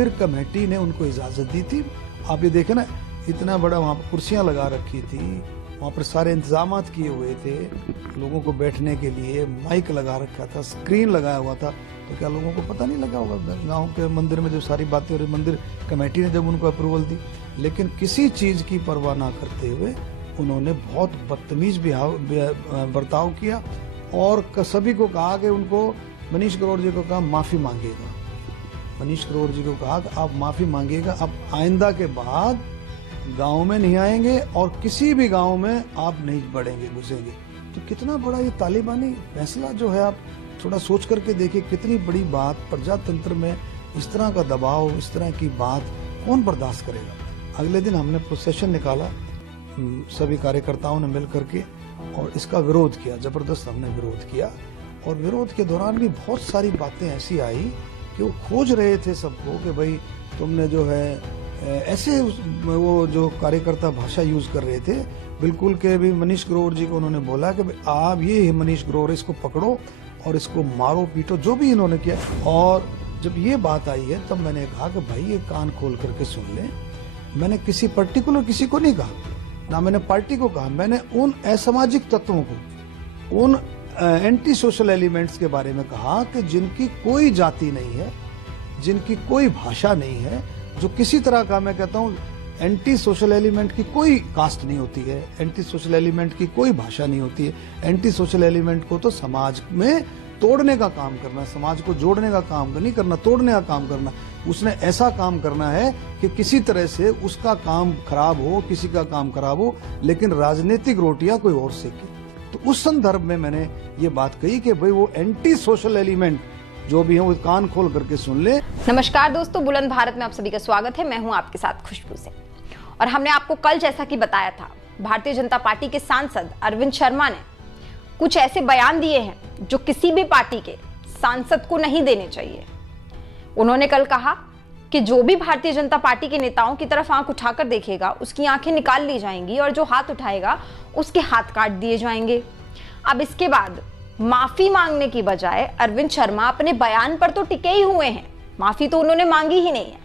मंदिर कमेटी ने उनको इजाजत दी थी। आप ये देखें ना, इतना बड़ा वहाँ पर कुर्सियां लगा रखी थी, वहाँ पर सारे इंतजाम किए हुए थे लोगों को बैठने के लिए, माइक लगा रखा था, स्क्रीन लगाया हुआ था। तो क्या लोगों को पता नहीं लगा होगा गांव के मंदिर में जो सारी बातें हो रही, मंदिर कमेटी ने जब उनको अप्रूवल दी। लेकिन किसी चीज की परवाह ना करते हुए उन्होंने बहुत बदतमीज बर्ताव किया और सभी को कहा कि उनको, मनीष ग्रोवर जी को कहा माफी मांगिएगा। मनीष ग्रोवर जी को कहा कि आप माफी मांगिएगा, आप आइंदा के बाद गांव में नहीं आएंगे और किसी भी गांव में आप नहीं बढ़ेंगे, घुसेंगे। तो कितना बड़ा ये तालिबानी फैसला जो है, आप थोड़ा सोच करके देखिए, कितनी बड़ी बात। प्रजातंत्र में इस तरह का दबाव, इस तरह की बात कौन बर्दाश्त करेगा। अगले दिन हमने प्रोसेशन निकाला सभी कार्यकर्ताओं ने मिल करके और इसका विरोध किया, जबरदस्त हमने विरोध किया। और विरोध के दौरान भी बहुत सारी बातें ऐसी आई कि वो खोज रहे थे सबको कि भाई तुमने जो है ऐसे, वो जो कार्यकर्ता भाषा यूज कर रहे थे बिल्कुल के भी। मनीष ग्रोवर जी को उन्होंने बोला कि आप ये मनीष ग्रोवर, इसको पकड़ो और इसको मारो पीटो, जो भी इन्होंने किया। और जब ये बात आई है तब मैंने कहा कि भाई ये कान खोल करके सुन ले। मैंने किसी पर्टिकुलर किसी को नहीं कहा, ना मैंने पार्टी को कहा, मैंने उन असामाजिक तत्वों को, उन एंटी सोशल एलिमेंट्स के बारे में कहा कि जिनकी कोई जाति नहीं है, जिनकी कोई भाषा नहीं है, जो किसी तरह का, मैं कहता हूँ एंटी सोशल एलिमेंट की कोई कास्ट नहीं होती है, एंटी सोशल एलिमेंट की कोई भाषा नहीं होती है। एंटी सोशल एलिमेंट को तो समाज में तोड़ने का काम करना, समाज को जोड़ने का काम नहीं करना, तोड़ने का काम करना। उसने ऐसा काम करना है कि किसी तरह से उसका काम खराब हो, किसी का काम खराब हो, लेकिन राजनीतिक रोटियां कोई और सेके। तो उस संदर्भ में मैंने ये बात कही कि भाई वो एंटी सोशल एलिमेंट जो भी है वो कान खोल करके सुन ले। नमस्कार दोस्तों, बुलंद भारत में आप सभी का स्वागत है। मैं हूं आपके साथ खुशबू से। और हमने आपको कल जैसा कि बताया था, भारतीय जनता पार्टी के सांसद अरविंद शर्मा ने कुछ ऐसे बयान दिए हैं जो किसी भी पार्टी के सांसद को नहीं देने चाहिए। उन्होंने कल कहा कि जो भी भारतीय जनता पार्टी के नेताओं की तरफ आंख उठाकर देखेगा उसकी आंखें निकाल ली जाएंगी और जो हाथ उठाएगा उसके हाथ काट दिए जाएंगे। अब इसके बाद माफी मांगने की बजाय अरविंद शर्मा अपने बयान पर तो टिके ही हुए हैं, माफी तो उन्होंने मांगी ही नहीं है।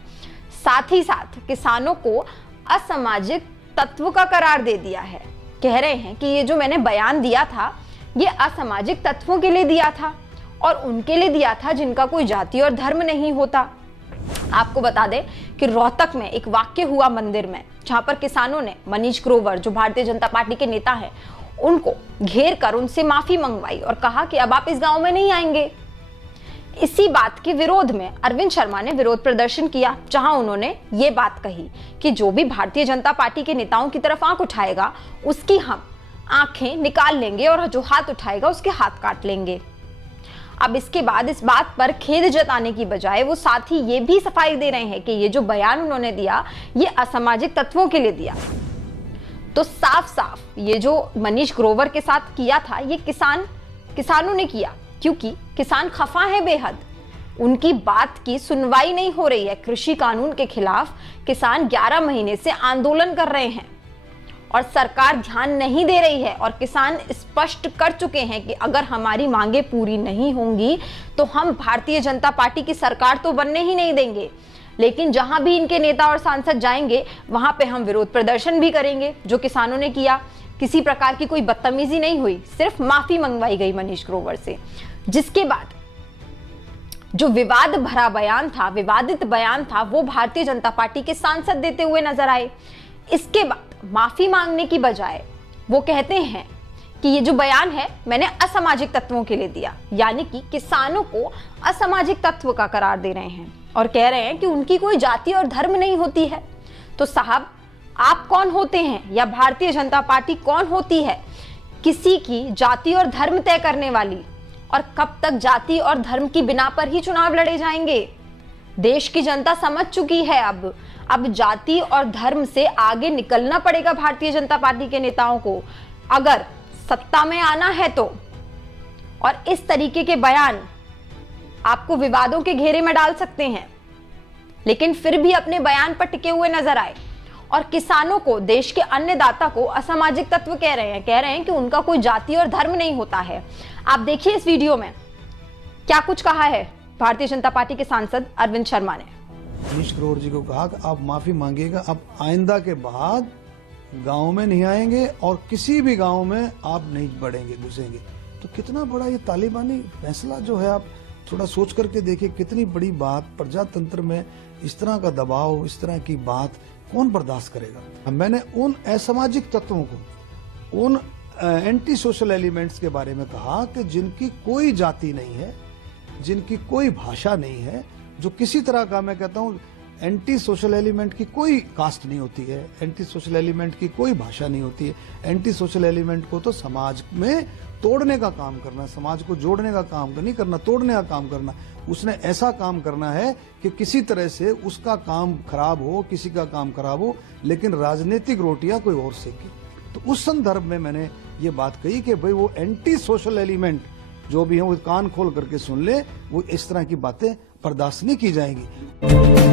साथ ही साथ किसानों को असामाजिक तत्व का करार दे दिया है। कह रहे हैं कि ये जो मैंने बयान दिया था ये असामाजिक तत्वों के लिए दिया था और उनके लिए दिया था जिनका कोई जाति और धर्म नहीं होता। आपको बता दें कि रोहतक में एक वाक्य हुआ मंदिर में, जहां पर किसानों ने मनीष ग्रोवर जो भारतीय जनता पार्टी के नेता हैं उनको घेर कर उनसे माफी मंगवाई और कहा कि अब आप इस गांव में नहीं आएंगे। इसी बात के विरोध में अरविंद शर्मा ने विरोध प्रदर्शन किया, जहां उन्होंने ये बात कही कि जो भी भारतीय जनता पार्टी के नेताओं की तरफ आंख उठाएगा उसकी हम आंखें निकाल लेंगे और जो हाथ उठाएगा उसके हाथ काट लेंगे। अब इसके बाद इस बात पर खेद जताने की बजाय वो साथ ही ये भी सफाई दे रहे हैं कि ये जो बयान उन्होंने दिया ये असामाजिक तत्वों के लिए दिया। तो साफ साफ ये जो मनीष ग्रोवर के साथ किया था ये किसानों ने किया, क्योंकि किसान खफा है बेहद। उनकी बात की सुनवाई नहीं हो रही है। कृषि कानून के खिलाफ किसान 11 महीने से आंदोलन कर रहे हैं और सरकार ध्यान नहीं दे रही है और किसान स्पष्ट कर चुके हैं कि अगर हमारी मांगे पूरी नहीं होंगी तो हम भारतीय जनता पार्टी की सरकार तो बनने ही नहीं देंगे। लेकिन जहां भी इनके नेता और सांसद जाएंगे वहां पे हम विरोध प्रदर्शन भी करेंगे, जो किसानों ने किया। किसी प्रकार की कोई बदतमीजी नहीं हुई, सिर्फ माफी मंगवाई गई मनीष ग्रोवर से। जिसके बाद जो विवाद भरा बयान था, विवादित बयान था, वो भारतीय जनता पार्टी के सांसद देते हुए नजर आए। इसके बाद माफी मांगने की बजाय वो कहते हैं कि ये जो बयान है मैंने असामाजिक तत्वों के लिए दिया, यानी कि किसानों को असामाजिक तत्व का करार दे रहे हैं और कह रहे हैं कि उनकी कोई जाति और धर्म नहीं होती है। तो साहब, आप कौन होते हैं या भारतीय जनता पार्टी कौन होती है किसी की जाति और धर्म तय करने वाली? और कब तक जाति और धर्म की बिना पर ही चुनाव लड़े जाएंगे? देश की जनता समझ चुकी है अब जाति और धर्म से आगे निकलना पड़ेगा भारतीय जनता पार्टी के नेताओं को अगर सत्ता में आना है तो। और इस तरीके के बयान आपको विवादों के घेरे में डाल सकते हैं, लेकिन फिर भी अपने बयान पर टिके हुए नजर आए और किसानों को, देश के अन्नदाता को असामाजिक तत्व कह रहे हैं कि उनका कोई जाति और धर्म नहीं होता है। आप देखिए इस वीडियो में क्या कुछ कहा है भारतीय जनता पार्टी के सांसद अरविंद शर्मा ने। मनीष ग्रोवर जी को कहा कि आप माफी मांगिएगा, अब आइंदा के बाद गांव में नहीं आएंगे और किसी भी गांव में आप नहीं बढ़ेंगे, घुसेंगे। तो कितना बड़ा ये तालिबानी फैसला जो है, आप थोड़ा सोच करके देखिए, कितनी बड़ी बात। प्रजातंत्र में इस तरह का दबाव, इस तरह की बात कौन बर्दाश्त करेगा। मैंने उन असामाजिक तत्वों को, उन एंटी सोशल एलिमेंट्स के बारे में कहा कि जिनकी कोई जाति नहीं है, जिनकी कोई भाषा नहीं है, जो किसी तरह का, मैं कहता हूं एंटी सोशल एलिमेंट की कोई कास्ट नहीं होती है, एंटी सोशल एलिमेंट की कोई भाषा नहीं होती है। एंटी सोशल एलिमेंट को तो समाज में तोड़ने का काम करना, समाज को जोड़ने का काम नहीं करना, तोड़ने का काम करना। उसने ऐसा काम करना है कि किसी तरह से उसका काम खराब हो, किसी का काम खराब हो, लेकिन राजनीतिक रोटियां कोई और सेके। तो उस संदर्भ में मैंने ये बात कही कि भाई वो एंटी सोशल एलिमेंट जो भी है वो कान खोल करके सुन ले, वो इस तरह की बातें बर्दाश्त नहीं की जाएंगी।